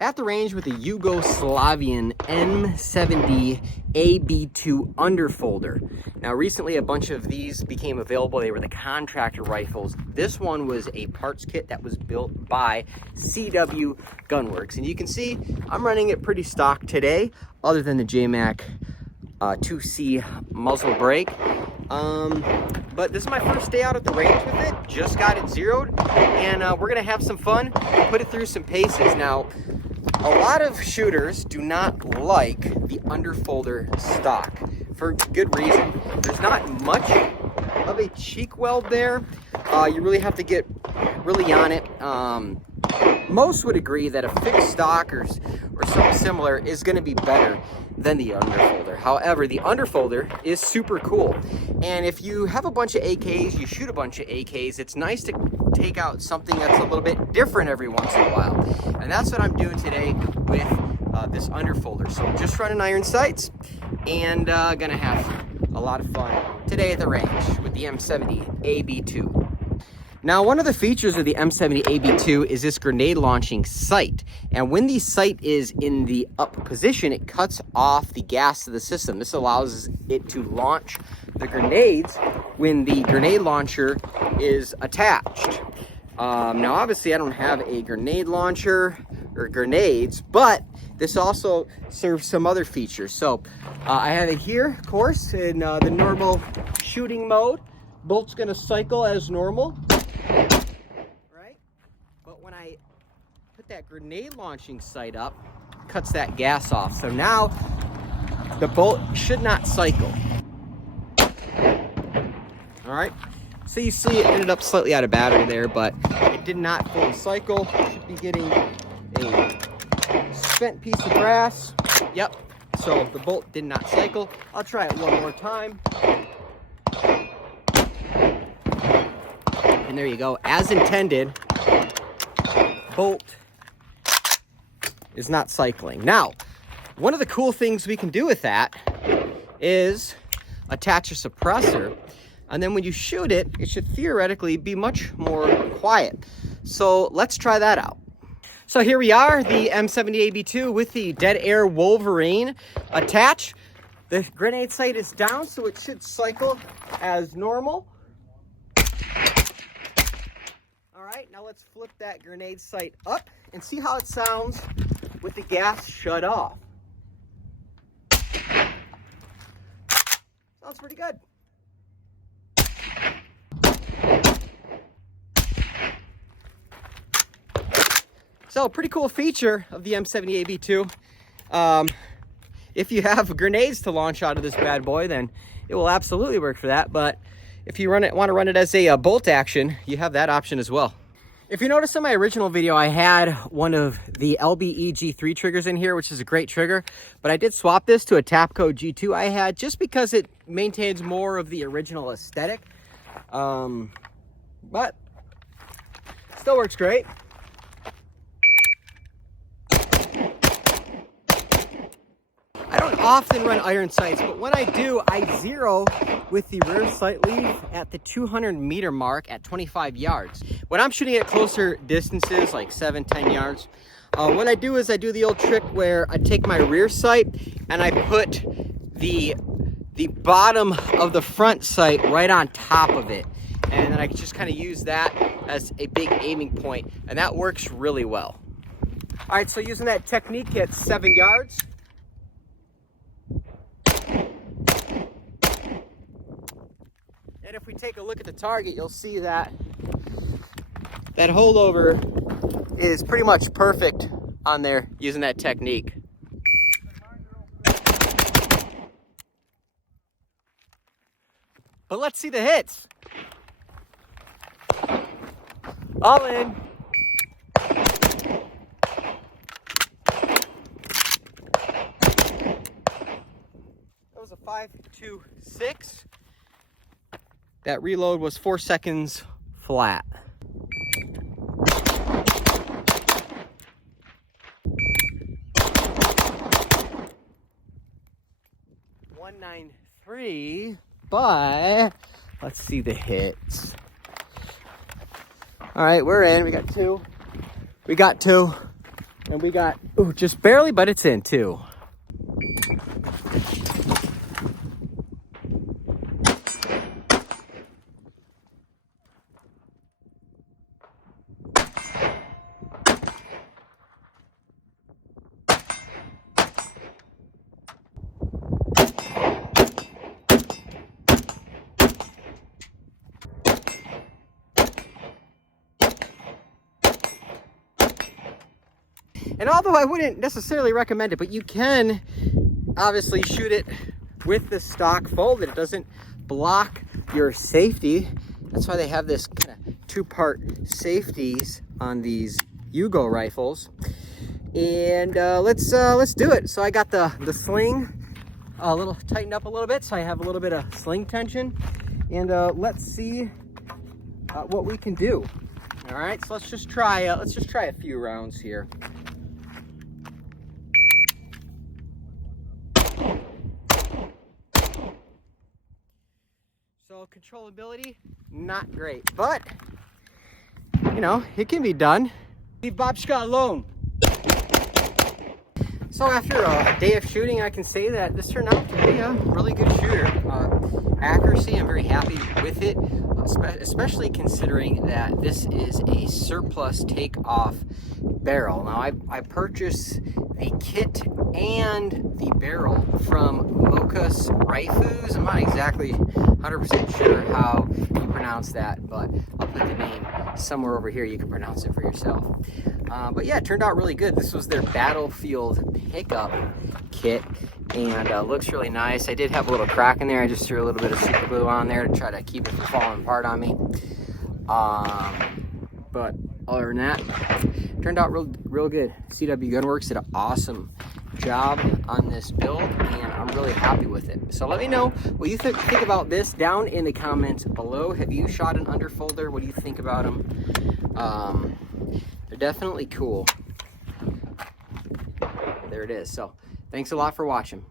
at the range with the Yugoslavian M70AB2 Underfolder. Now recently a bunch of these became available. They were the contractor rifles. This one was a parts kit that was built by CW Gunworks. And you can see I'm running it pretty stock today, other than the JMac 2C muzzle brake. But this is my first day out at the range with it. Just got it zeroed, and we're gonna have some fun, put it through some paces. Now, a lot of shooters do not like the underfolder stock for good reason. There's not much of a cheek weld there. You really have to get really on it. Most would agree that a fixed stock or something similar is going to be better than the underfolder. However, the underfolder is super cool. And if you have a bunch of AKs, you shoot a bunch of AKs, it's nice to take out something that's a little bit different every once in a while. And that's what I'm doing today with this underfolder. So I'm just running iron sights and gonna have a lot of fun today at the range with the M70AB2. Now, one of the features of the M70AB2 is this grenade launching sight. And when the sight is in the up position, it cuts off the gas of the system. This allows it to launch the grenades when the grenade launcher is attached. Now, obviously, I don't have a grenade launcher or grenades, but this also serves some other features. So I have it here, of course, in the normal shooting mode. Bolt's gonna cycle as normal. Right? But when I put that grenade launching sight up, it cuts that gas off. So now the bolt should not cycle. All right. So you see it ended up slightly out of battery there, but it did not fully cycle. Should be getting a spent piece of brass. Yep. So the bolt did not cycle. I'll try it one more time. And there you go, as intended, bolt is not cycling. Now, one of the cool things we can do with that is attach a suppressor, and then when you shoot it, it should theoretically be much more quiet. So let's try that out. So here we are, the M70AB2 with the Dead Air Wolverine attached. The grenade sight is down, so it should cycle as normal. All right, now let's flip that grenade sight up and see how it sounds with the gas shut off. Sounds pretty good. So, pretty cool feature of the M70AB2. If you have grenades to launch out of this bad boy, then it will absolutely work for that. But if you want to run it as a bolt action, you have that option as well. If you notice in my original video, I had one of the LBE G3 triggers in here, which is a great trigger, but I did swap this to a Tapco G2 I had just because it maintains more of the original aesthetic. But still works great. I don't often run iron sights, but when I do, I zero with the rear sight lead at the 200 meter mark at 25 yards. When I'm shooting at closer distances, like 7-10 yards, what I do is I do the old trick where I take my rear sight and I put the bottom of the front sight right on top of it. And then I just kind of use that as a big aiming point, and that works really well. All right, so using that technique at 7 yards, and if we take a look at the target, you'll see that that holdover is pretty much perfect on there using that technique. But let's see the hits. All in. That was a 5.26. That reload was 4 seconds flat. .193, but let's see the hits. All right, we're in. We got two. And we got, ooh, just barely, but it's in too. And although I wouldn't necessarily recommend it, but you can obviously shoot it with the stock folded. It doesn't block your safety. That's why they have this kind of two-part safeties on these Yugo rifles. And let's do it. So I got the sling a little tightened up a little bit, so I have a little bit of sling tension. And let's see what we can do. All right, so let's just try a few rounds here. So controllability, not great, but you know, it can be done. Leave Babshka alone. So after a day of shooting, I can say that this turned out to be a really good shooter. Accuracy, I'm very happy with it, especially considering that this is a surplus takeoff barrel. Now I purchased the kit and the barrel from Mokas Raifus. I'm not exactly 100% sure how you pronounce that, but I'll put the name somewhere over here. You can pronounce it for yourself. But yeah, it turned out really good. This was their battlefield pickup kit, and looks really nice. I did have a little crack in there. I just threw a little bit of super glue on there to try to keep it from falling apart on me. But other than that, turned out real good. CW Gunworks did an awesome job on this build, and I'm really happy with it. So let me know what you think about this down in the comments below. Have you shot an underfolder? What do you think about them? They're definitely cool. There it is. So thanks a lot for watching.